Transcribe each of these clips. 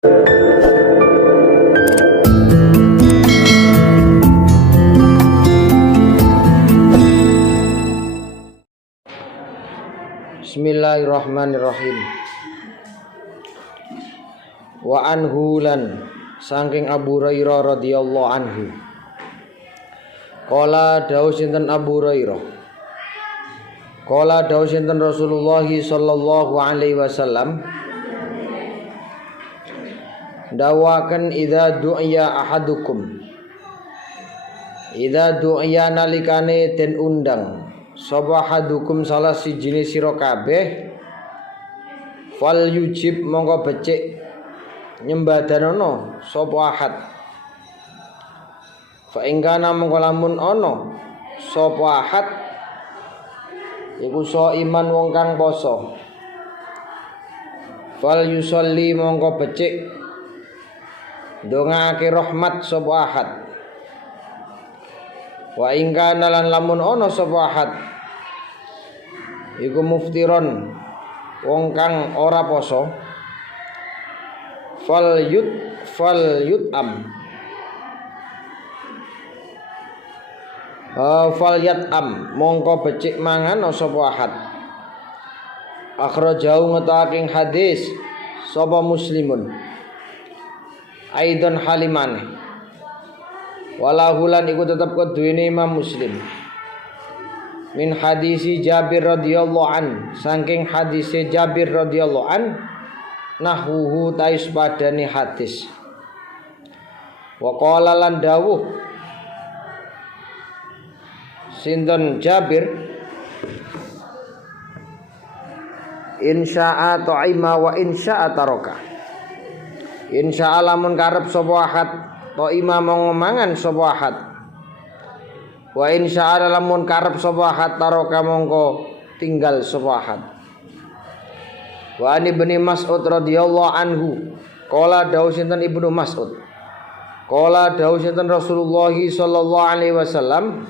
Bismillahirrahmanirrahim. Wa anhu lan saking Abu Hurairah radhiyallahu anhu. Qala dawuh sinten Abu Hurairah. Qala dawuh sinten Rasulullah sallallahu alaihi wasallam. Dawakan idza du'iya ahadukum. Idza du'iya nalikane den undang sapa ahadukum salah sijine sira kabeh fal yujib mongko becik nyembadanono sapa ahad. Fa ing kana mongko lamun ana sapa ahad iku so iman wong kang poso. Fal yusolli mongko becik ndongaake rahmat sapa ahad. Wa ing kana lan lamun ana sapa ahad iku muftiron wong kang ora poso. Fal yut'am fal yat'am mongko becik mangan sapa ahad. Akhrajahu ngetaking hadis sapa Muslimun aidon halimane walahulan iku tetep keduwene Imam Muslim min hadisi Jabir radhiyallahu an saking hadise Jabir radhiyallahu an nahwuhu tais padane hadis. Wa qala lan dawuh sinten Jabir insya'a ta'ima wa insya'a taraka. Insya'a lamun karep sapa ahad ta'ima monggo mangan sapa ahad. Wa insya'a lamun karep sapa ahad taraka monggo tinggal sapa ahad. Wa ani Ibnu Mas'ud radhiyallahu anhu qala dawuh sinten Ibnu Mas'ud qala dawuh sinten Rasulullah sallallahu alaihi wasallam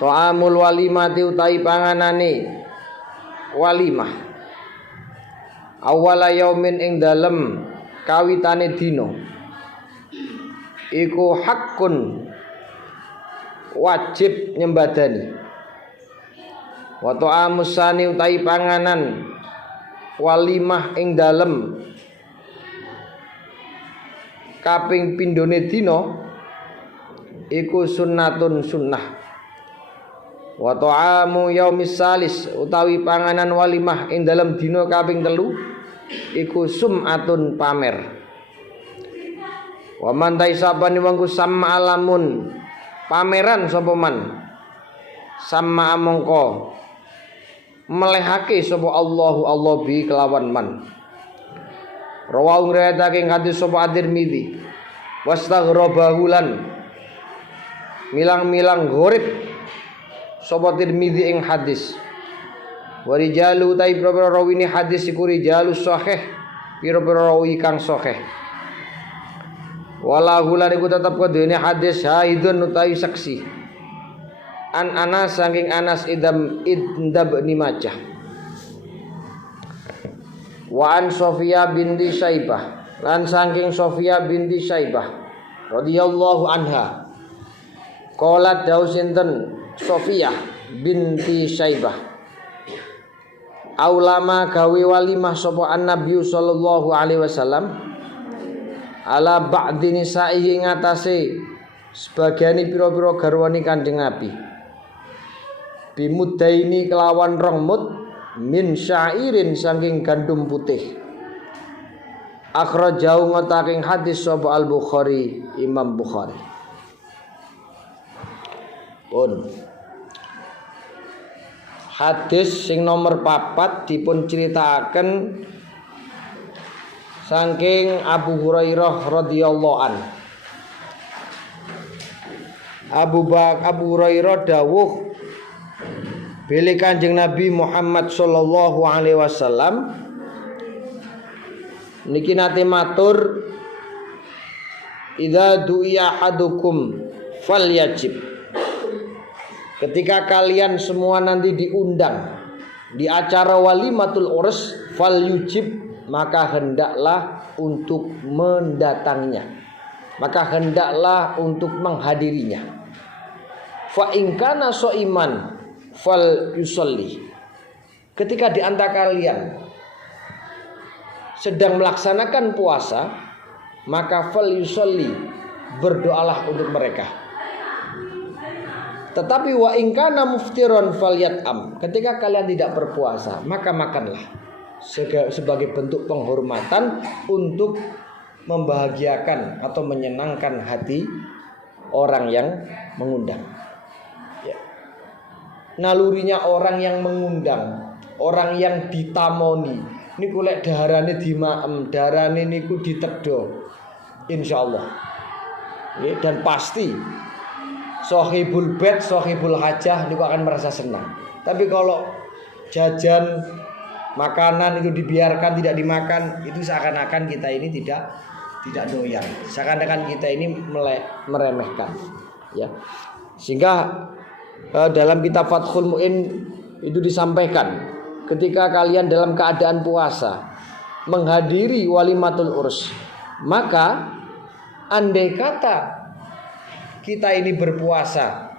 ta'amul walimati utai panganane walimah awala yaumin ing dalem kawitane dina iku hakun wajib nyembadani. Wa ta'amus sani utai panganan walimah ing dalem kaping pindhone dina iku sunnatun sunnah. Wa ta'amu yaumis salis utawi panganan walimah ing dalem dina kaping 3 iku sum'atun pamer. Wa man taisabani wangku sama alamun pameran sapa man sama mongko melehake sapa Allah bi kelawan man. Rawahu ngriwayatake hadis sapa At-Tirmidzi wastaghrabahu lan milang-milang gorib sapa Tirmidzi ing hadis. Wa rijalu ta pira-pira rawine hadis iku rijalus sahih pira-pira rawi kang sahih. Walahu lan iku tetep kedene hadis haidun utawi saksi. An Anas saking Anas idam Ibnu Majah. Wa an Sofia binti Syaibah lan saking Sofia binti Syaibah radhiyallahu anha. Qalat dawu sinten Sofia binti Syaibah aulama gawe walimah sapa an-nabi sallallahu alaihi wasallam ala ba'di nisa'i ing atase sebagiane pira-pira garwane Kanjeng Nabi bimuddaini kelawan rong mud min syairin saking gandum putih. Akhrajahu ngotaking hadis sapa Al-Bukhari Imam Bukhari. Pun hadis sing nomor 4 dipun critakaken saking Abu Hurairah radhiyallahu an. Abu Hurairah dawuh bilih Kanjeng Nabi Muhammad sallallahu alaihi wasallam niki nate matur idza du'iya ahadukum falyajib. Ketika kalian semua nanti diundang di acara walimatul urs, fal yujib maka hendaklah untuk mendatanginya, maka hendaklah untuk menghadirinya. Fa in kana shaiman fal yusolli. Ketika di antara kalian sedang melaksanakan puasa, maka fal yusolli, berdoalah untuk mereka. Tetapi wa in kana muftiron falyat'am. Ketika kalian tidak berpuasa, maka makanlah sebagai bentuk penghormatan untuk membahagiakan atau menyenangkan hati orang yang mengundang. Ya. Nalurinya orang yang mengundang, orang yang ditamoni, niku lek daharane dimaem, daharane niku ditedo, insyaallah. Ya, dan pasti sohibul bed, sohibul hajah niku akan merasa senang. Tapi kalau jajan makanan itu dibiarkan tidak dimakan, itu seakan-akan kita ini tidak doyan, seakan-akan kita ini meremehkan, ya. Sehingga dalam kitab Fathul Mu'in itu disampaikan, ketika kalian dalam keadaan puasa menghadiri walimatul urs, maka andai kata kita ini berpuasa,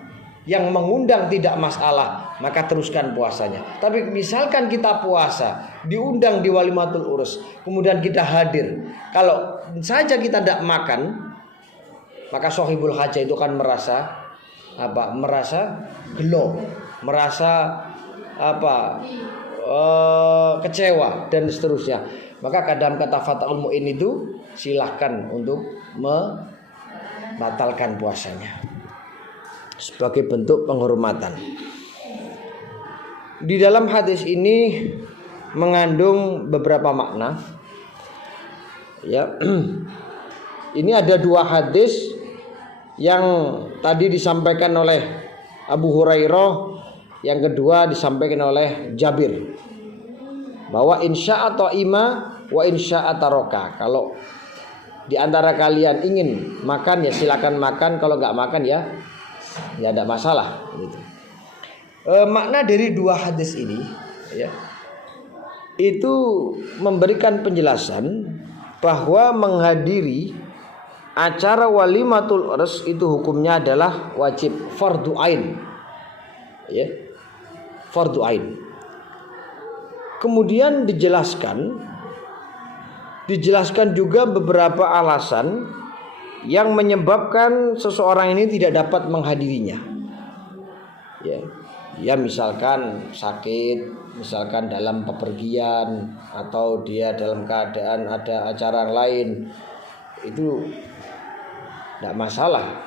yang mengundang tidak masalah, maka teruskan puasanya. Tapi misalkan kita puasa, diundang di walimatul urus, kemudian kita hadir, kalau saja kita tidak makan, maka sohibul hajah itu akan merasa apa? Merasa gelo, merasa apa? Kecewa dan seterusnya. Maka dalam kata Fathul Mu'in itu silahkan untuk membatalkan puasanya sebagai bentuk penghormatan. Di dalam hadis ini mengandung beberapa makna. Ya. Ini ada dua hadis yang tadi disampaikan oleh Abu Hurairah, yang kedua disampaikan oleh Jabir. Bahwa insya'a ta'ima wa insya'a taroka. Kalau di antara kalian ingin makan ya silakan makan, kalau nggak makan ya ada masalah. Gitu. Makna dari dua hadis ini, ya, itu memberikan penjelasan bahwa menghadiri acara walimatul urs itu hukumnya adalah wajib, fardu ain, ya, fardu ain. Kemudian dijelaskan juga beberapa alasan yang menyebabkan seseorang ini tidak dapat menghadirinya. Ya misalkan sakit, misalkan dalam bepergian, atau dia dalam keadaan ada acara lain, itu tidak masalah,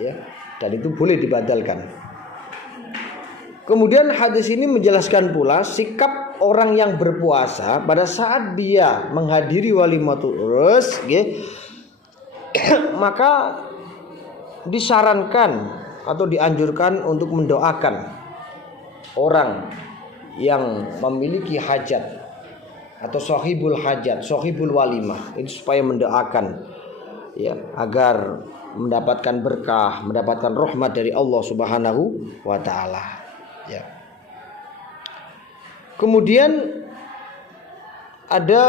ya, dan itu boleh dibatalkan. Kemudian hadis ini menjelaskan pula sikap orang yang berpuasa pada saat dia menghadiri walimatul urus, maka disarankan atau dianjurkan untuk mendoakan orang yang memiliki hajat atau sohibul hajat, sohibul walimah, ini supaya mendoakan, ya, agar mendapatkan berkah, mendapatkan rahmat dari Allah Subhanahu wa taala, ya. Kemudian ada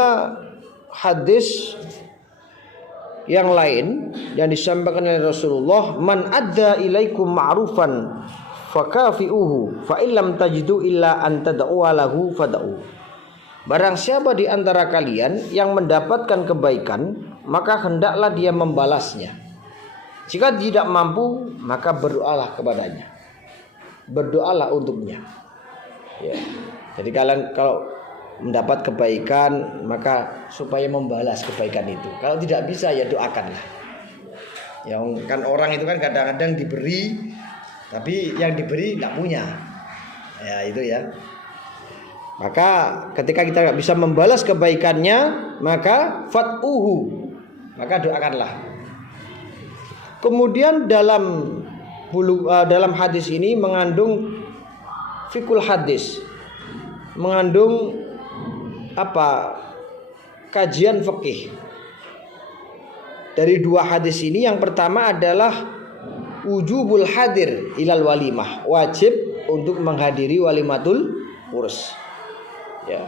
hadis yang lain yang disampaikan oleh Rasulullah, man adda ilaikum ma'rufan fakafi'uhu fa illam tajidu illa an tad'u lahu fad'u. Barang siapa di antara kalian yang mendapatkan kebaikan, maka hendaklah dia membalasnya. Jika tidak mampu, maka berdoalah kepadanya, berdoalah untuknya, ya. Jadi kalian kalau mendapat kebaikan, maka supaya membalas kebaikan itu. Kalau tidak bisa ya doakanlah. Yang kan orang itu kan kadang-kadang diberi, tapi yang diberi tidak punya, ya itu ya. Maka ketika kita tidak bisa membalas kebaikannya, maka fat'uhu, maka doakanlah. Kemudian dalam hadis ini mengandung fikul hadis, mengandung apa? Kajian fikih. Dari dua hadis ini, yang pertama adalah wujubul hadir ilal walimah, wajib untuk menghadiri walimatul urus, ya.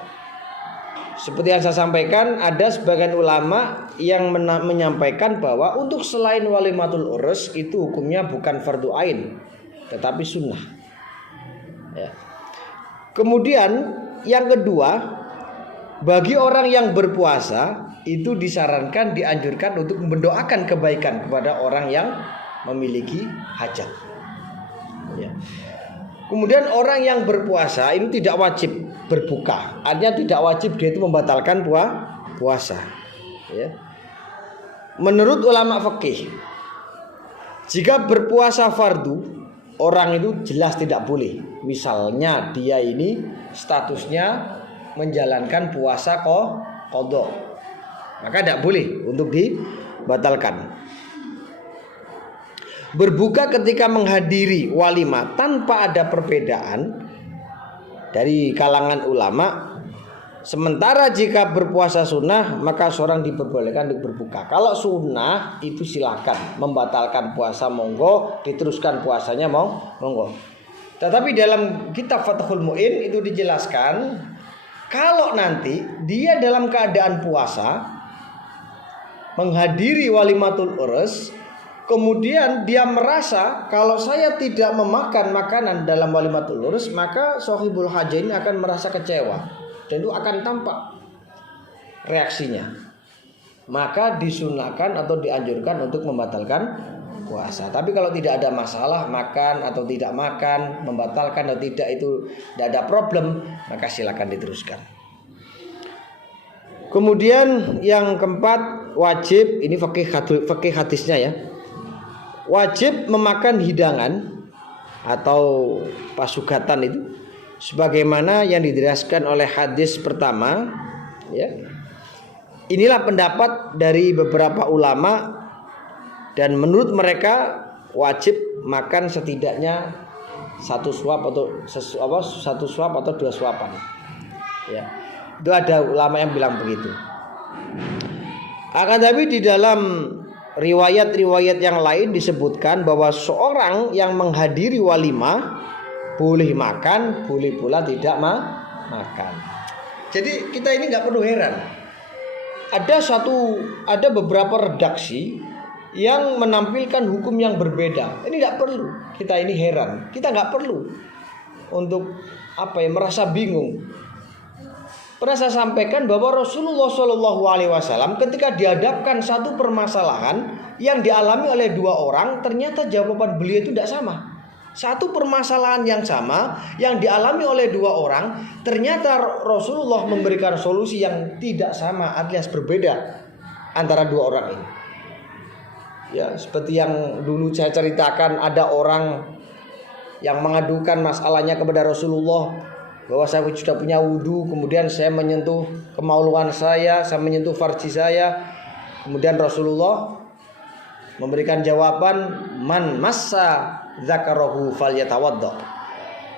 seperti yang saya sampaikan, ada sebagian ulama yang menyampaikan bahwa untuk selain walimatul urus itu hukumnya bukan fardu ain, tetapi sunnah. Ya. Kemudian yang kedua, bagi orang yang berpuasa itu disarankan, dianjurkan untuk mendoakan kebaikan kepada orang yang memiliki hajat. Ya. Kemudian orang yang berpuasa itu tidak wajib berbuka, artinya tidak wajib dia itu membatalkan puasa. Ya. Menurut ulama fikih, jika berpuasa fardu, orang itu jelas tidak boleh. Misalnya dia ini statusnya menjalankan puasa qadha, maka tidak boleh untuk dibatalkan. Berbuka ketika menghadiri walimah tanpa ada perbedaan dari kalangan ulama. Sementara jika berpuasa sunnah, maka seorang diperbolehkan untuk berbuka. Kalau sunnah itu silakan, membatalkan puasa monggo, diteruskan puasanya monggo. Tetapi dalam kitab Fathul Mu'in itu dijelaskan, kalau nanti dia dalam keadaan puasa menghadiri walimatul urus, kemudian dia merasa kalau saya tidak memakan makanan dalam walimatul urus, maka sohibul hajah ini akan merasa kecewa dan itu akan tampak reaksinya. Maka disunahkan atau dianjurkan untuk membatalkan puasa. Tapi kalau tidak ada masalah makan atau tidak makan, membatalkan atau tidak, itu tidak ada problem, maka silakan diteruskan. Kemudian yang keempat, wajib, ini fikih hadisnya ya, wajib memakan hidangan atau pasugatan itu sebagaimana yang dijelaskan oleh hadis pertama ya. Inilah pendapat dari beberapa ulama, dan menurut mereka wajib makan setidaknya satu suap atau dua suapan ya. Itu ada ulama yang bilang begitu. Akan tapi di dalam riwayat-riwayat yang lain disebutkan bahwa seorang yang menghadiri walimah boleh makan, boleh pula tidak makan. Jadi kita ini nggak perlu heran. Ada beberapa redaksi yang menampilkan hukum yang berbeda. Ini nggak perlu kita ini heran. Kita nggak perlu untuk merasa bingung. Pernah saya sampaikan bahwa Rasulullah SAW ketika dihadapkan satu permasalahan yang dialami oleh dua orang, ternyata jawaban beliau itu tidak sama. Satu permasalahan yang sama yang dialami oleh dua orang, ternyata Rasulullah memberikan solusi yang tidak sama, alias berbeda antara dua orang ini. Ya, seperti yang dulu saya ceritakan, ada orang yang mengadukan masalahnya kepada Rasulullah bahwa saya sudah punya wudhu, kemudian saya menyentuh kemaluan saya menyentuh farji saya. Kemudian Rasulullah memberikan jawaban, man massa dzakarahu falyatawadda.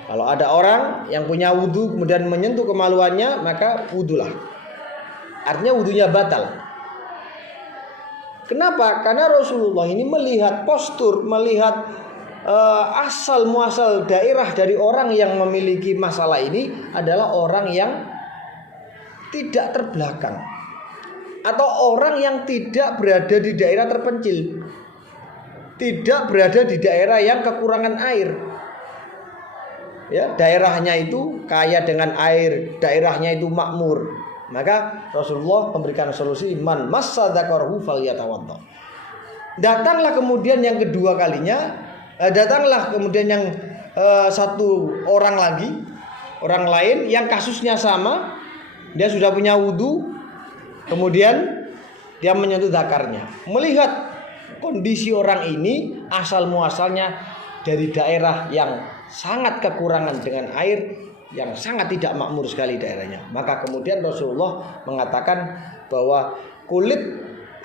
Kalau ada orang yang punya wudhu kemudian menyentuh kemaluannya, maka wudhulah. Artinya wudhunya batal. Kenapa? Karena Rasulullah ini melihat postur, melihat asal muasal daerah dari orang yang memiliki masalah ini adalah orang yang tidak terbelakang atau orang yang tidak berada di daerah terpencil, tidak berada di daerah yang kekurangan air. Ya, daerahnya itu kaya dengan air, daerahnya itu makmur. Maka Rasulullah memberikan solusi, man massa dzakarahu falyatawadda. Datanglah kemudian yang kedua kalinya, datanglah kemudian yang satu orang lagi, orang lain yang kasusnya sama, dia sudah punya wudhu, kemudian dia menyentuh zakarnya. Melihat kondisi orang ini asal muasalnya dari daerah yang sangat kekurangan dengan air, yang sangat tidak makmur sekali daerahnya. Maka kemudian Rasulullah mengatakan bahwa kulit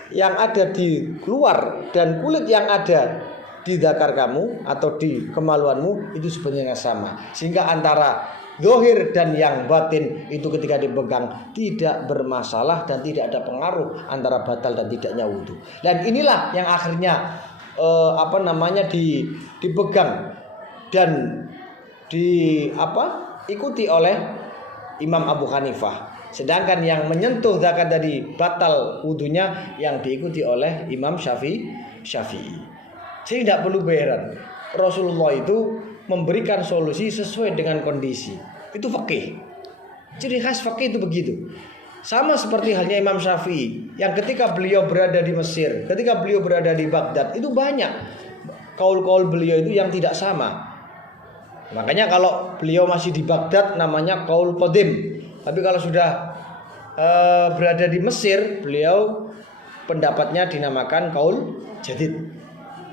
yang ada di luar dan kulit yang ada di zakar kamu atau di kemaluanmu itu sebenarnya sama, sehingga antara zahir dan yang batin itu ketika dipegang tidak bermasalah dan tidak ada pengaruh antara batal dan tidaknya wudhu. Dan inilah yang akhirnya dipegang dan diikuti oleh Imam Abu Hanifah Sedangkan yang menyentuh zakat tadi batal wudunya yang diikuti oleh Imam Syafi'i. Jadi tidak perlu bayaran. Rasulullah itu memberikan solusi sesuai dengan kondisi. Itu fikih. Ciri khas fikih itu begitu. Sama seperti halnya Imam Syafi'i yang ketika beliau berada di Mesir, ketika beliau berada di Baghdad, itu banyak kaul-kaul beliau itu yang tidak sama. Makanya kalau beliau masih di Baghdad namanya kaul qadim. Tapi kalau sudah berada di Mesir, beliau pendapatnya dinamakan kaul jadid.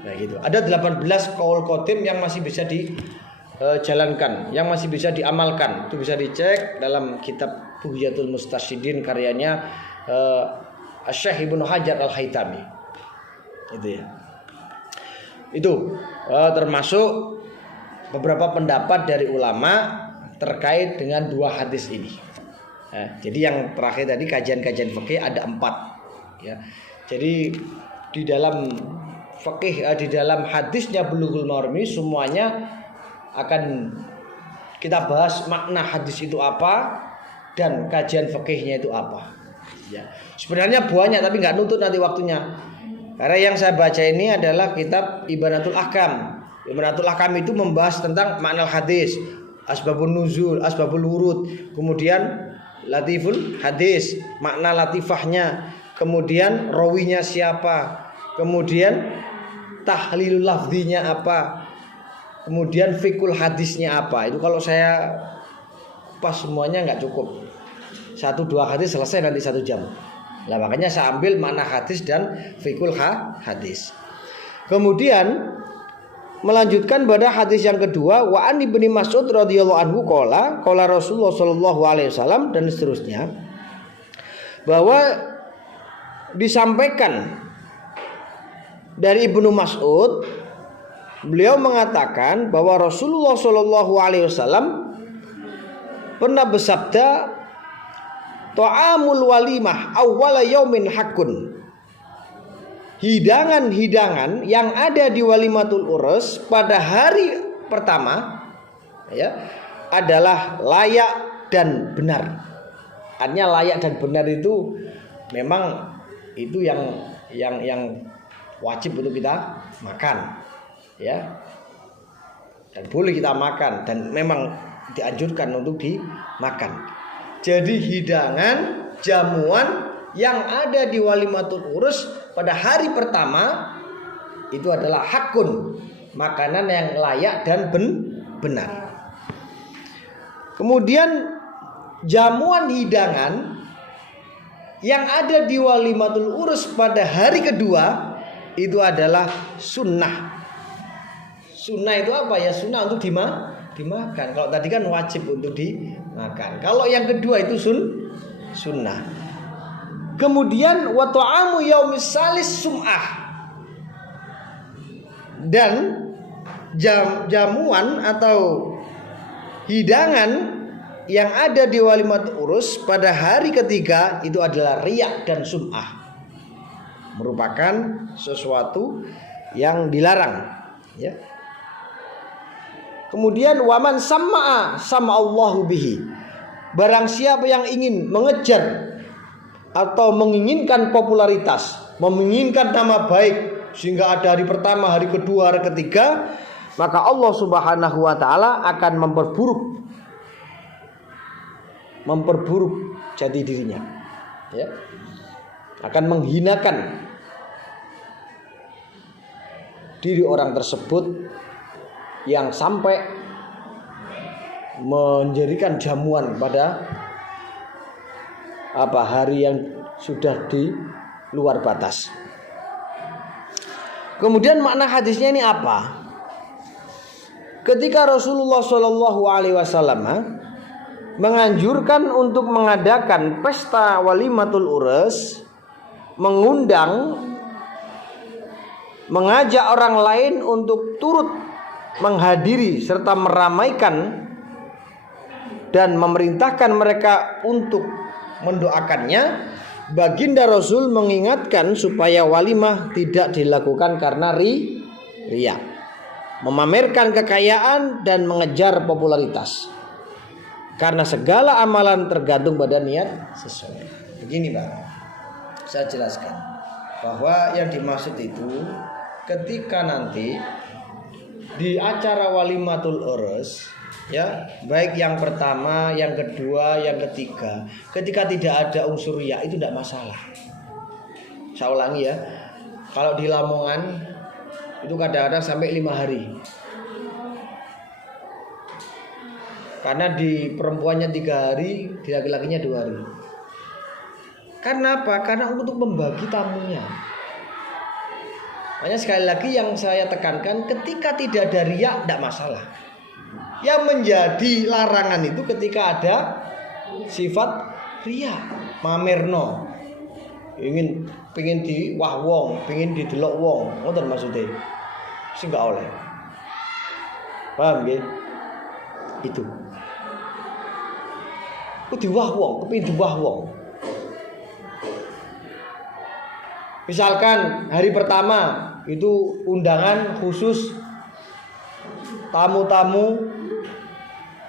Nah gitu. Ada 18 kaul qadim yang masih bisa dijalankan, yang masih bisa diamalkan. Itu bisa dicek dalam kitab Bughyatul Mustarsyidin karyanya Syekh Ibnu Hajar Al-Haytami. Itu ya. Itu termasuk beberapa pendapat dari ulama terkait dengan dua hadis ini. Jadi yang terakhir tadi kajian-kajian fikih ada 4 ya. Jadi di dalam fikih di dalam hadisnya Bulughul Maram semuanya akan kita bahas makna hadis itu apa dan kajian fikihnya itu apa. Ya. Sebenarnya banyak tapi nggak nuntut nanti waktunya. Karena yang saya baca ini adalah kitab Ibanatul Ahkam. Ibanatul Ahkam itu membahas tentang makna hadis, asbabun nuzul, asbabul wurud, kemudian latiful hadis, makna latifahnya, kemudian rawinya siapa, kemudian tahlilul lafzinya apa, kemudian fikul hadisnya apa. Itu kalau saya pas semuanya nggak cukup. 1-2 hadis selesai nanti 1 jam. Nah makanya saya ambil makna hadis dan fikul hadis. Kemudian melanjutkan pada hadis yang kedua, wa an Ibnu Mas'ud radhiyallahu anhu qala Rasulullah sallallahu alaihi wasallam, dan seterusnya, bahwa disampaikan dari Ibnu Mas'ud, beliau mengatakan bahwa Rasulullah sallallahu alaihi wasallam pernah bersabda, ta'amul walimah awwala yaumin hakun. Hidangan-hidangan yang ada di walimatul urus pada hari pertama ya adalah layak dan benar. Artinya layak dan benar itu memang itu yang wajib untuk kita makan ya. Dan boleh kita makan dan memang dianjurkan untuk dimakan. Jadi hidangan jamuan yang ada di walimatul urus pada hari pertama itu adalah hakun, makanan yang layak dan benar. Kemudian jamuan hidangan yang ada di walimatul urus pada hari kedua itu adalah sunnah. Sunnah itu apa ya? Sunnah untuk dimakan. Kalau tadi kan wajib untuk dimakan. Kalau yang kedua itu sunnah. Kemudian wa ta'amu yaumis salis sum'ah. Dan jamuan atau hidangan yang ada di walimat urus pada hari ketiga itu adalah riya dan sum'ah. Merupakan sesuatu yang dilarang ya. Kemudian waman sam'a Allahu bihi. Barang siapa yang ingin mengejar atau menginginkan popularitas, menginginkan nama baik sehingga ada hari pertama, hari kedua, hari ketiga, maka Allah Subhanahu wa taala akan memperburuk jati dirinya. Ya. Akan menghinakan diri orang tersebut yang sampai menjadikan jamuan pada hari yang sudah di luar batas. Kemudian makna hadisnya ini apa? Ketika Rasulullah Shallallahu Alaihi Wasallam menganjurkan untuk mengadakan pesta walimatul urus, mengajak orang lain untuk turut menghadiri serta meramaikan dan memerintahkan mereka untuk mendoakannya, baginda Rasul mengingatkan supaya walimah tidak dilakukan karena riya, memamerkan kekayaan dan mengejar popularitas. Karena segala amalan tergantung pada niat seseorang. Begini Pak, saya jelaskan bahwa yang dimaksud itu ketika nanti di acara walimatul urus, ya, baik yang pertama, yang kedua, yang ketiga, ketika tidak ada unsur riya itu tidak masalah. Saya ulangi ya, kalau di Lamongan itu kadang-kadang sampai 5 hari. Karena di perempuannya 3 hari, di laki-lakinya 2 hari. Karena apa? Karena untuk membagi tamunya. Makanya sekali lagi yang saya tekankan, ketika tidak ada riya tidak masalah. Yang menjadi larangan itu ketika ada sifat riya, mamerno, pengen di wah wong, pengen didelok wong, ngoten maksudnya. Sing gak oleh. Paham nggih? Itu. Ku diwah wong, kepengin diwah wong. Misalkan hari pertama itu undangan khusus tamu-tamu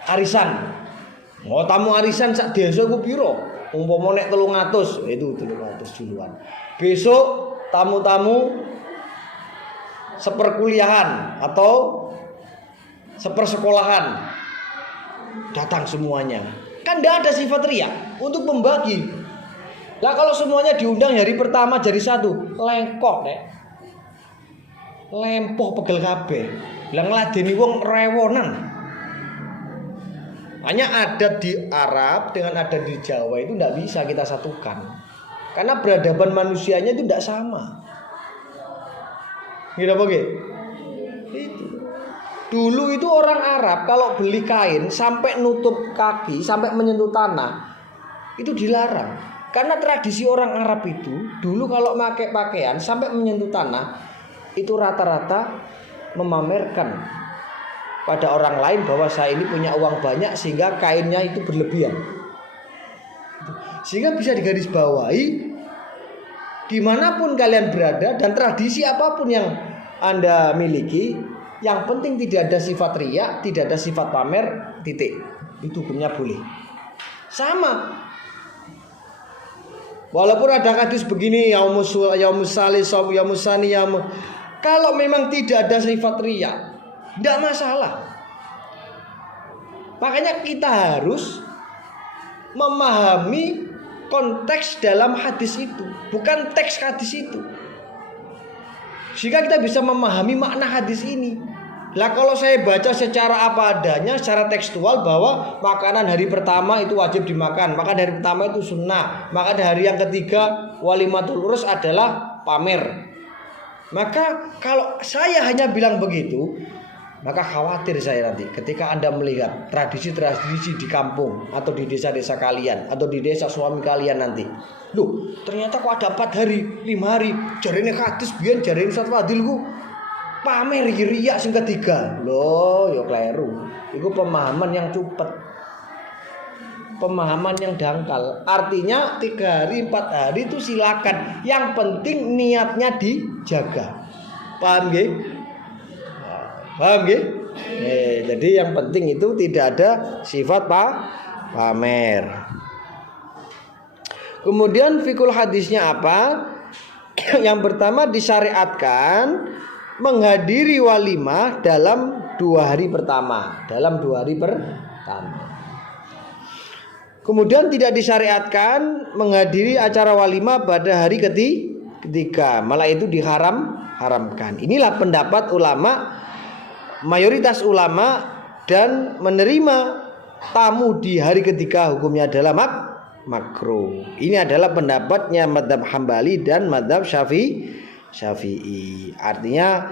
arisan. Mau tamu arisan sak desa ku piro? Umpama nek 300, itu 300 duluan. Besok tamu-tamu seperkuliahan atau sepersekolahan datang semuanya. Kan tidak ada sifat riya untuk membagi. Nah kalau semuanya diundang hari pertama jadi satu, lengkok deh, lempoh pegel kabeh, bilang ngladeni wong rewonan. Hanya adat di Arab dengan adat di Jawa itu tidak bisa kita satukan, karena peradaban manusianya itu tidak sama. Gitu apa gitu? Itu. Dulu itu orang Arab kalau beli kain sampai nutup kaki, sampai menyentuh tanah, itu dilarang. Karena tradisi orang Arab itu dulu kalau pakai pakaian sampai menyentuh tanah itu rata-rata memamerkan pada orang lain bahwa saya ini punya uang banyak sehingga kainnya itu berlebihan. Sehingga bisa digarisbawahi dimanapun kalian berada dan tradisi apapun yang Anda miliki, yang penting tidak ada sifat riya, tidak ada sifat pamer, titik. Itu hukumnya boleh. Sama. Walaupun ada hadis begini, yaumus salis, yaumus sani, kalau memang tidak ada sifat riya, tidak masalah. Makanya kita harus memahami konteks dalam hadis itu, bukan teks hadis itu. Sehingga kita bisa memahami makna hadis ini. Lah kalau saya baca secara apa adanya, secara tekstual bahwa makanan hari pertama itu wajib dimakan, maka hari pertama itu sunnah, maka hari yang ketiga walimatul urus adalah pamer. Maka kalau saya hanya bilang begitu, maka khawatir saya nanti ketika Anda melihat tradisi-tradisi di kampung atau di desa-desa kalian atau di desa suami kalian nanti, loh ternyata kok ada 4 hari, 5 hari, jarene hadis biyen jarene Ustaz Fadilku pamer riya sing ketiga. Loh ya kleru. Itu pemahaman yang cupet, pemahaman yang dangkal. Artinya 3 hari 4 hari itu silakan, yang penting niatnya dijaga. Paham nggih? Paham nggih? Jadi yang penting itu tidak ada sifat pamer. Kemudian fikul hadisnya apa? Yang pertama disyariatkan menghadiri walimah dalam 2 hari pertama. Kemudian tidak disyariatkan menghadiri acara walimah pada hari ketiga. Malah itu diharamkan. Inilah pendapat ulama, mayoritas ulama, dan menerima tamu di hari ketiga hukumnya adalah makruh. Ini adalah pendapatnya mazhab Hambali dan mazhab Syafi'i. Artinya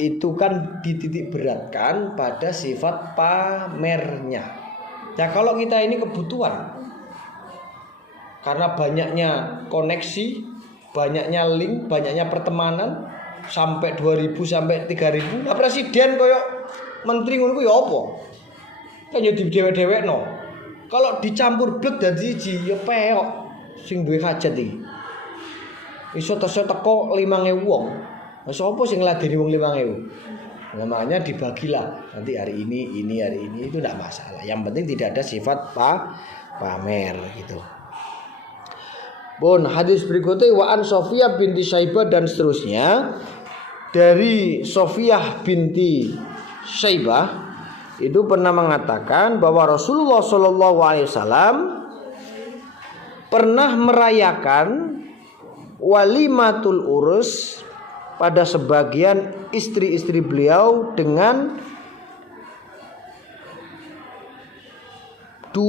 itu kan dititik beratkan pada sifat pamernya. Nah kalau kita ini kebutuhan, karena banyaknya koneksi, banyaknya link, banyaknya pertemanan, sampai 2.000 sampai 3.000. Nah presiden koyo menteri ngono ku ya apa? Kan yo dewek-dewekno. Kalau dicampur blek dadi siji ya peok sing duwe hajat iki. Iso teko 5.000 wong. Lah sapa sing ngladeni wong 5.000? Namanya dibagilah. Nanti hari ini, hari ini itu tidak masalah. Yang penting tidak ada sifat pamer gitu. Hadis berikutnya wa an Sofiyah binti Syaibah dan seterusnya. Dari Sofiyah binti Syaibah itu pernah mengatakan bahwa Rasulullah Shallallahu Alaihi Wasallam pernah merayakan walimatul urus pada sebagian istri-istri beliau dengan 2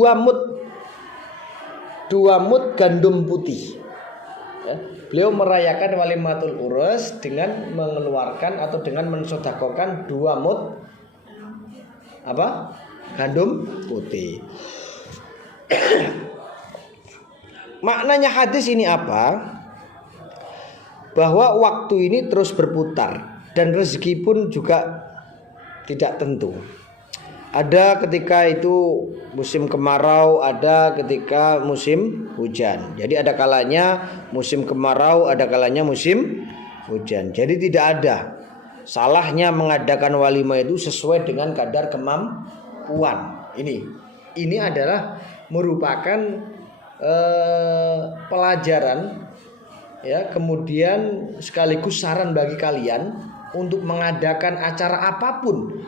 mud gandum putih. Beliau merayakan walimatul urus dengan mengeluarkan atau dengan mensedekahkan 2 mud gandum putih. Maknanya hadis ini apa? Bahwa waktu ini terus berputar dan rezeki pun juga tidak tentu. Ada ketika itu musim kemarau, ada ketika musim hujan. Jadi ada kalanya musim kemarau, ada kalanya musim hujan. Jadi tidak ada salahnya mengadakan walimah itu sesuai dengan kadar kemampuan. Ini adalah merupakan pelajaran ya, kemudian sekaligus saran bagi kalian untuk mengadakan acara apapun.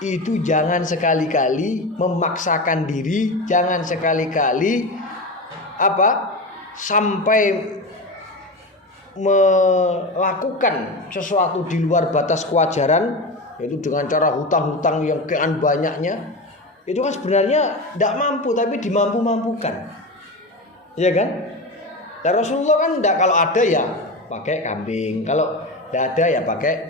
Itu jangan sekali-kali memaksakan diri, jangan sekali-kali sampai melakukan sesuatu di luar batas kewajaran, yaitu dengan cara hutang-hutang yang kean banyaknya. Itu kan sebenarnya tidak mampu tapi dimampu-mampukan, ya kan? Dan Rasulullah kan tidak, kalau ada ya pakai kambing, kalau tidak ada ya pakai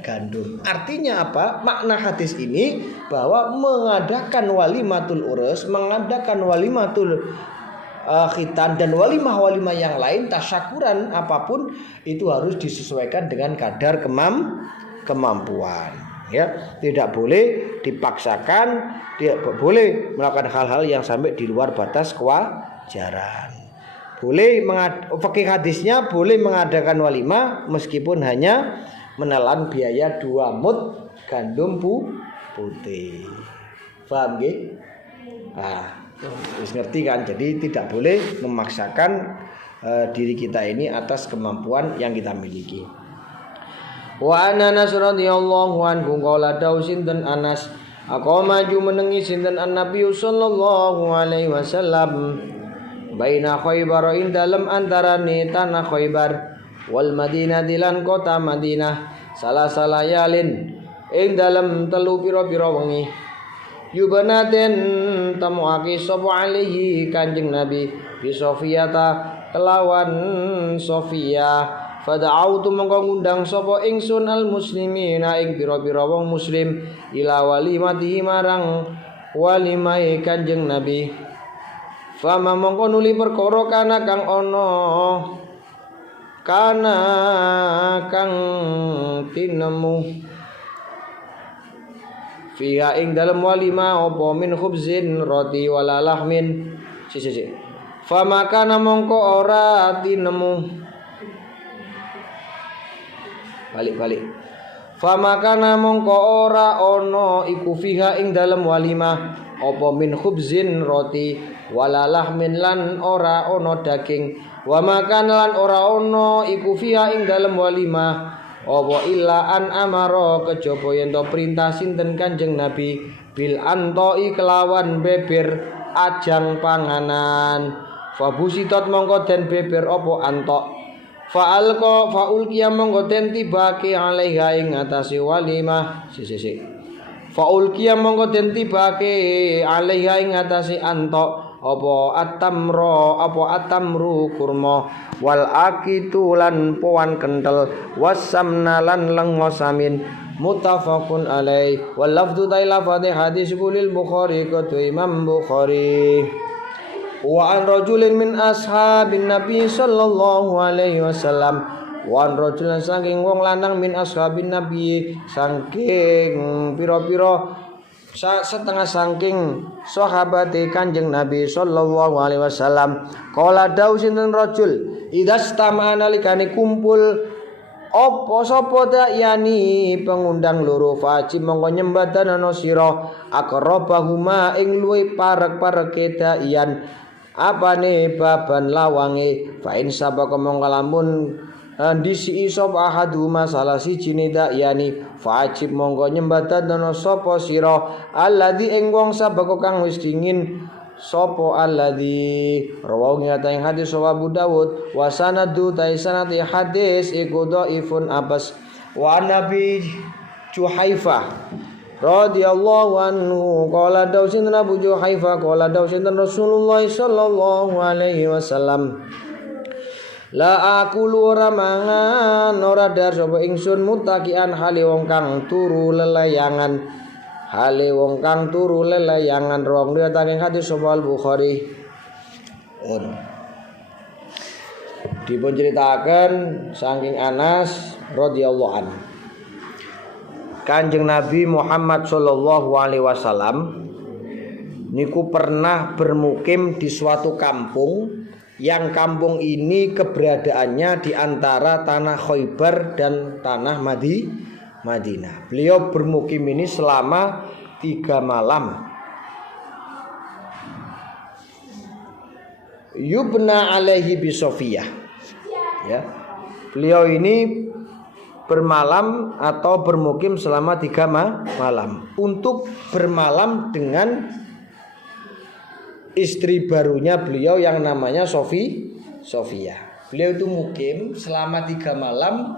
gandum. Artinya apa? Makna hadis ini bahwa mengadakan walimatul urus, mengadakan walimatul khitan dan walimah-walimah yang lain, tasyakuran apapun itu harus disesuaikan dengan kadar kemampuan. Ya, tidak boleh dipaksakan, tidak boleh melakukan hal-hal yang sampai di luar batas kewajaran. Boleh fikih hadisnya boleh mengadakan walimah meskipun hanya menelan biaya 2 mud gandum putih. Paham nggih? Wis ngerti kan? Jadi tidak boleh memaksakan diri kita ini atas kemampuan yang kita miliki. Wa Anas radhiyallahu anhu qala dausin dan Anas aqamaju menengi sinten an-nabi sallallahu alaihi wasallam baina Khaybar ing dalem antarane tanah Khaybar wal Madinah dilan kota Madinah salah yalin ing dalem 3 pira-pira wengi yubanaten tamuaki sapa alaihi Kanjeng Nabi bi Sofiyata kelawan Sofia fada'autu mongko ngundang sapa ingsun al muslimina ing pira-pira wong muslim ila walimati marang walimahe Kanjeng Nabi. Fama mongko nuli perkara kana kang tinemu fiha ing dalem walima apa min khubzin roti wala lahmin fama kana mongko ora tinemu balik fama kana mongko ora ana iku fiha ing dalem walima apa min khubzin roti wala lahmin lan ora ono daging wa makan lan ora ono iku fiha ing dalem walimah apa illa an amara kejaba yen to perintah sinten Kanjeng Nabi bil antoi kelawan beber ajang panganan fa busitot mongko den beber apa antok faulqiya mongko den tibake alaiha ing atase walimah faulqiya mongko den tibake alaiha ing atase antok apa atamru kurma wal akitu lan poan kentel wasamna lan lengosamin muttafaqun alaih wal lafdzu tailafati hadis bulil Bukhari katu Imam Bukhari wa an rajulin min ashabin Nabi sallallahu alaihi wasallam wa an rajulin saking wong lanang min ashabin Nabi saking pira-pira setengah saking sahabat Kanjeng Nabi sallallahu alaihi wasallam qala dawu sinten rajul idastama nalikane kumpul Apa sapa da'yani pengundang loro faji mongko nyembadana sira aqrabahuma ing luwih parek-pareke da'iyan apane baban lawange fa in sabaka mongko lamun ndisi sapa ahaduma salah siji da'yani fajib mongko nyembadana sapa sira alladzi ing wong sabaka kang wis dingin sopo alladzi rawahu ing hadis Abu Dawud wa sanadu sanad hadis iku dhaifun abas wa Nabi Juhaifah radhiyallahu anhu qala dausin Abu Juhaifah qala dausin Rasulullah sallallahu alaihi wasallam la aqulu ramangan ora dar sapa ingsun mutakian hale wong kang turu lelayangan hale wong kang turu lelayangan rong riwayat ing hadis Sahih Bukhari. Dipun ceritaken saking Anas radhiyallahu anhu. Kanjeng Nabi Muhammad sallallahu alaihi wasallam niku pernah bermukim di suatu kampung yang kampung ini keberadaannya di antara tanah Khaybar dan tanah Madinah. Beliau bermukim ini selama 3 malam. Yubna alaihi bisofiyah. Ya. Beliau ini bermalam atau bermukim selama 3 malam. Untuk bermalam dengan istri barunya beliau yang namanya Sofiyah. Beliau itu mukim selama 3 malam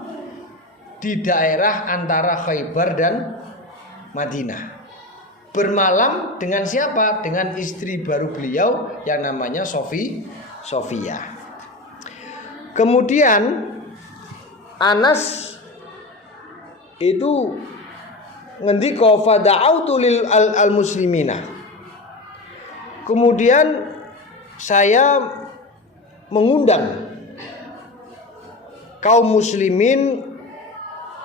di daerah antara Khaybar dan Madinah. Bermalam dengan siapa? Dengan istri baru beliau yang namanya Sofiyah. Kemudian Anas itu ngendika fada'autu lil al-muslimina. Kemudian saya mengundang kaum muslimin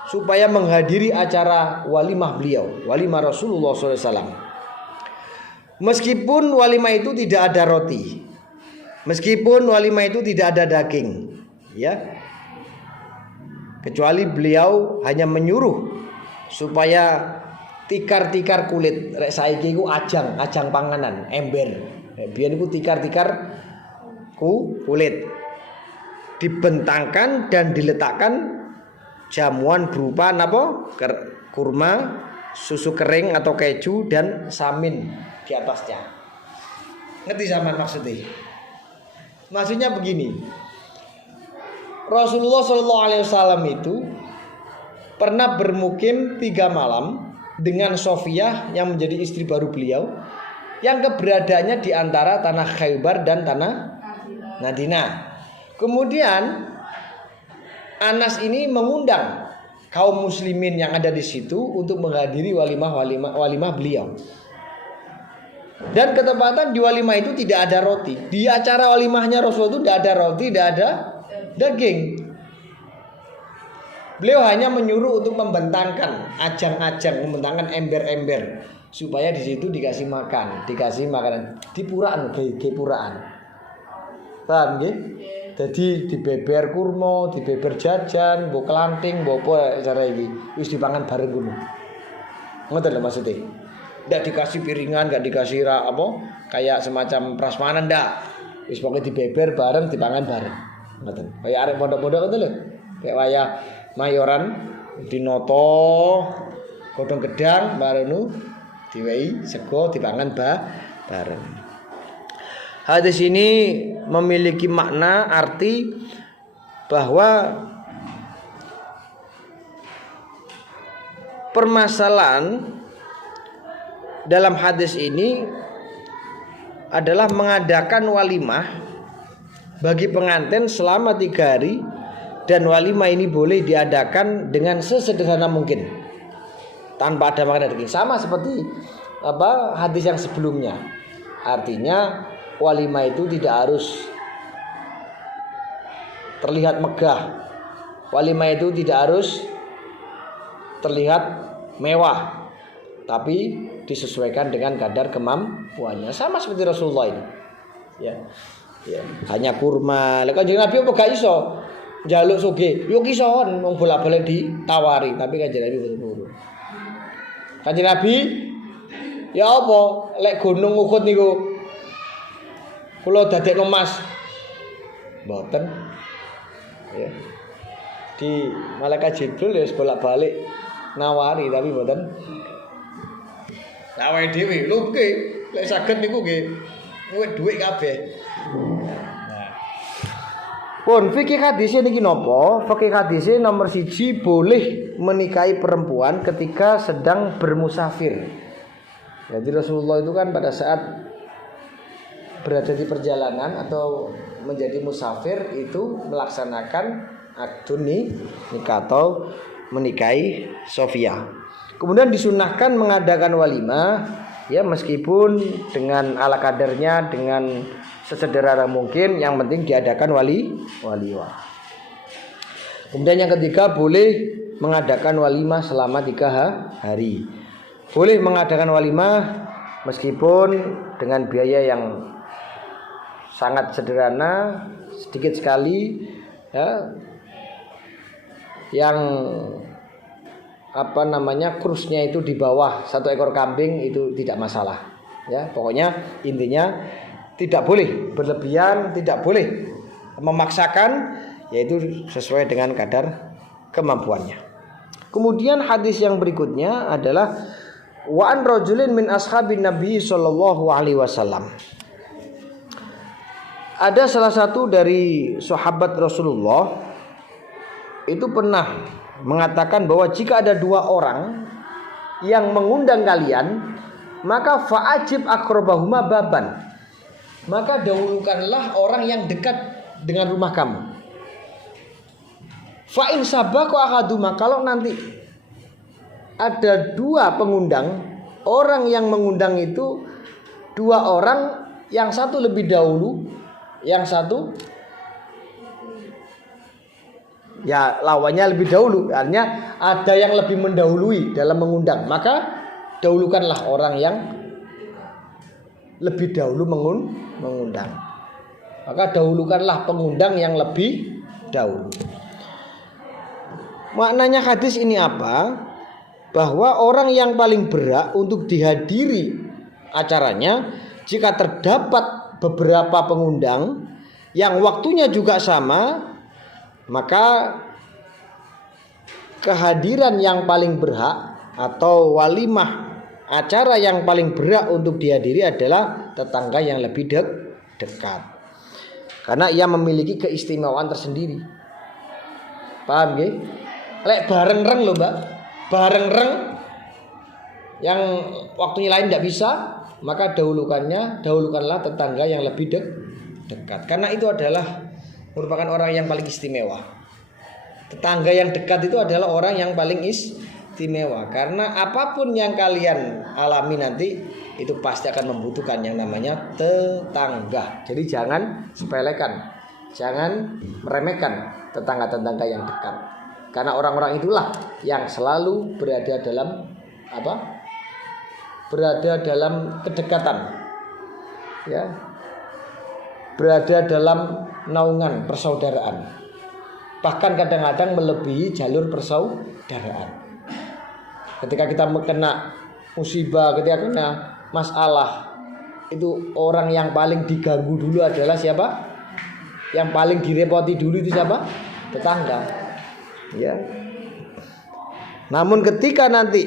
supaya menghadiri acara walimah beliau, walimah Rasulullah SAW. Meskipun walimah itu tidak ada roti, meskipun walimah itu tidak ada daging, ya, kecuali beliau hanya menyuruh supaya tikar-tikar kulit, rek saiki iku ajang panganan, ember. Biyen iku tikar-tikar kulit dibentangkan dan diletakkan jamuan berupa napa? Kurma, susu kering atau keju dan samin di atasnya. Ngerti zaman maksudnya? Maksudnya begini. Rasulullah SAW itu pernah bermukim 3 malam dengan Sofiyah yang menjadi istri baru beliau, yang keberadaannya di antara tanah Khaybar dan tanah Madinah. Kemudian Anas ini mengundang kaum muslimin yang ada di situ untuk menghadiri walimah beliau. Dan ketepatan di walimah itu tidak ada roti. Di acara walimahnya Rasul itu tidak ada roti, tidak ada daging. Beliau hanya menyuruh untuk membentangkan ajang-ajang, membentangkan ember-ember supaya di situ dikasih makanan, dipuraan, puraan. Paham nggih? Jadi dibeber kurma, dibeber jajan, mbok kelanting, mbok apa cara iki. Wis dipangan bareng ngono. Ngoten lho maksudnya. Ndak dikasih piringan, enggak dikasih kayak semacam prasmanan ndak. Wis pokoke dibeber bareng, dipangan bareng. Ngoten. Kayak arek pondok-pondok ngoten lho. Kayak wayah mayoran dinoto godhong gedang bareng diwehi sego dipangan bareng. Hadis ini memiliki makna arti bahwa permasalahan dalam hadis ini adalah mengadakan walimah bagi pengantin selama 3 hari, dan walimah ini boleh diadakan dengan sesederhana mungkin tanpa ada makanan daging, sama seperti hadis yang sebelumnya. Artinya walimah itu tidak harus terlihat megah. Walimah itu tidak harus terlihat mewah, tapi disesuaikan dengan kadar kemampuannya. Sama seperti Rasulullah ini. Ya. Hanya kurma. Lah Kanjeng Nabi apa gak iso? njaluk sugih. Yo kison wong bolak-balik ditawari, tapi Kanjeng Nabi mboten nurut. Kanjeng Nabi ya apa lek gunung Uhud niku kula dadekno emas. Mboten. Ya. Di malaikat Jibril ya bolak-balik nawari tapi mboten. Lah awake dhewe lho nggih lek saged niku nggih dhuwit kabeh. Nah. Pun fikih hadis niki napa? Fikih hadis nomor 1 boleh menikahi perempuan ketika sedang bermusafir. Jadi Rasulullah itu kan pada saat berada di perjalanan atau menjadi musafir itu melaksanakan akad nikah atau menikahi Sofia. Kemudian disunahkan mengadakan walimah ya meskipun dengan ala kadarnya dengan sesederhana mungkin yang penting diadakan waliwah. Kemudian yang ketiga boleh mengadakan walimah selama 3 hari. Boleh mengadakan walimah meskipun dengan biaya yang sangat sederhana, sedikit sekali ya. Yang kursnya itu di bawah 1 ekor kambing itu tidak masalah ya. Pokoknya intinya tidak boleh berlebihan, tidak boleh memaksakan, yaitu sesuai dengan kadar kemampuannya. Kemudian hadis yang berikutnya adalah wa an rajulin min ashabin nabi sallallahu alaihi wasallam. Ada salah satu dari sahabat Rasulullah itu pernah mengatakan bahwa jika ada 2 orang yang mengundang kalian, maka fa'ajib akrobahuma baban, maka dahulukanlah orang yang dekat dengan rumah kamu. Fa'in sabaqa ahaduma, kalau nanti ada 2 pengundang, orang yang mengundang itu 2 orang, yang satu lebih dahulu, yang satu ya lawannya lebih dahulu, artinya ada yang lebih mendahului dalam mengundang, maka dahulukanlah orang yang lebih dahulu mengundang. Maka dahulukanlah pengundang yang lebih dahulu. Maknanya hadis ini apa? Bahwa orang yang paling berhak untuk dihadiri acaranya jika terdapat beberapa pengundang yang waktunya juga sama, maka kehadiran yang paling berhak atau walimah acara yang paling berhak untuk dihadiri adalah tetangga yang lebih dekat. Karena ia memiliki keistimewaan tersendiri. Paham nggih? Lek bareng-reng lho, Mbak. Bareng-reng yang waktunya lain tidak bisa, maka dahulukanlah tetangga yang lebih dekat. Karena itu adalah merupakan orang yang paling istimewa. Tetangga yang dekat itu adalah orang yang paling istimewa. Karena apapun yang kalian alami nanti itu pasti akan membutuhkan yang namanya tetangga. Jadi jangan sepelekan, jangan meremehkan tetangga-tetangga yang dekat. Karena orang-orang itulah yang selalu berada dalam berada dalam kedekatan, ya, berada dalam naungan persaudaraan, bahkan kadang-kadang melebihi jalur persaudaraan. Ketika kita kena musibah, ketika kena masalah, itu orang yang paling diganggu dulu adalah siapa? Yang paling direpoti dulu itu siapa? Tetangga. Ya. Namun ketika nanti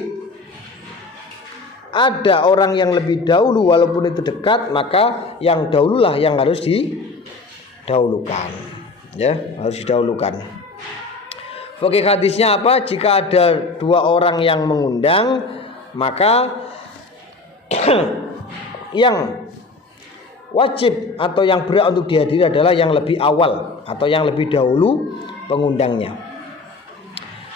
ada orang yang lebih dahulu walaupun itu dekat, maka yang dahululah yang harus didahulukan. Ya, harus didahulukan. Fikih hadisnya apa? Jika ada 2 orang yang mengundang, maka yang wajib atau yang berhak untuk dihadiri adalah yang lebih awal atau yang lebih dahulu pengundangnya.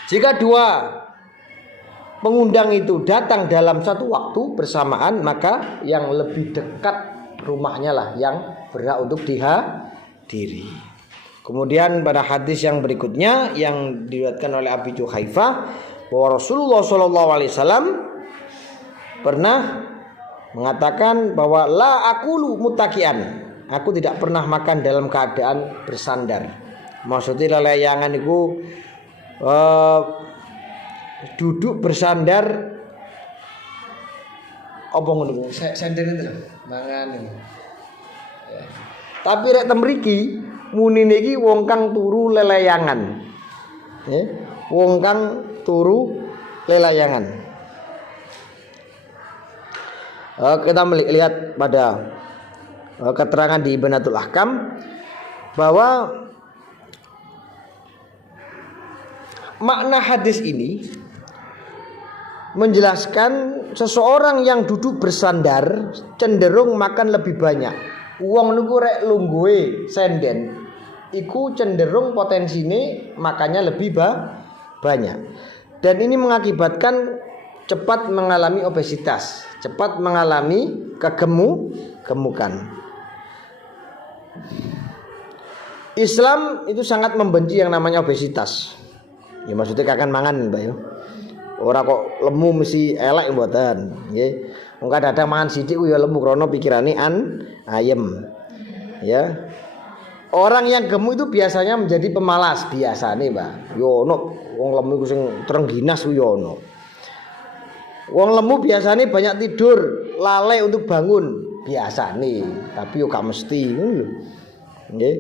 Jika 2 pengundang itu datang dalam satu waktu bersamaan, maka yang lebih dekat rumahnya lah yang berhak untuk dihadiri. Kemudian pada hadis yang berikutnya yang diriwayatkan oleh Abi Juhaifah bahwa Rasulullah SAW pernah mengatakan bahwa la aqulu muttaqian, aku tidak pernah makan dalam keadaan bersandar. Maksudnya lelayangan itu duduk bersandar apa ngono sender itu mangan ini. Ya. Tapi rek temriki munine iki wong kang turu lelayangan. Ya, wong kang turu lelayangan. Kita melihat pada keterangan di Ibnatul Ahkam bahwa makna hadis ini menjelaskan seseorang yang duduk bersandar cenderung makan lebih banyak. Wong niku rek lungguhe senden iku cenderung potensine makannya lebih banyak. Dan ini mengakibatkan cepat mengalami obesitas, cepat mengalami kegemukan. Islam itu sangat membenci yang namanya obesitas. Ya maksudnya kakan mangan, Mbak ya. Ora kok lemu mesti elek mboten, nggih. Wong kadang mangan sithik ku ya lemu krana pikirane ayem. Ya. Orang yang gemuk itu biasanya menjadi pemalas biasane, Mbak. Yo ono wong lemu iku sing trengginas ku yo ono. Wong lemu biasanya banyak tidur, lalai untuk bangun biasane, tapi yo gak mesti ngono lho. Nggih.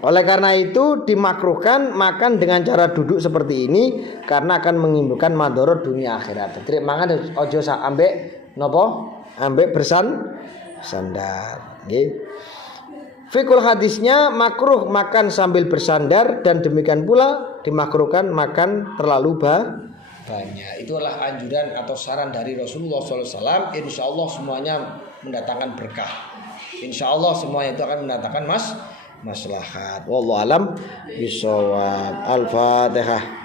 Oleh karena itu dimakruhkan makan dengan cara duduk seperti ini karena akan menimbulkan madharat dunia akhirat. Jadi mangan ojo ambek nopo? Ambek bersandar. Nggih. Fikul hadisnya makruh makan sambil bersandar dan demikian pula dimakruhkan makan terlalu banyak. Itulah anjuran atau saran dari Rasulullah SAW. Insya Allah semuanya mendatangkan berkah. Insya Allah semuanya itu akan mendatangkan maslahat. Wallahu alam bisawab. Al-Fatihah.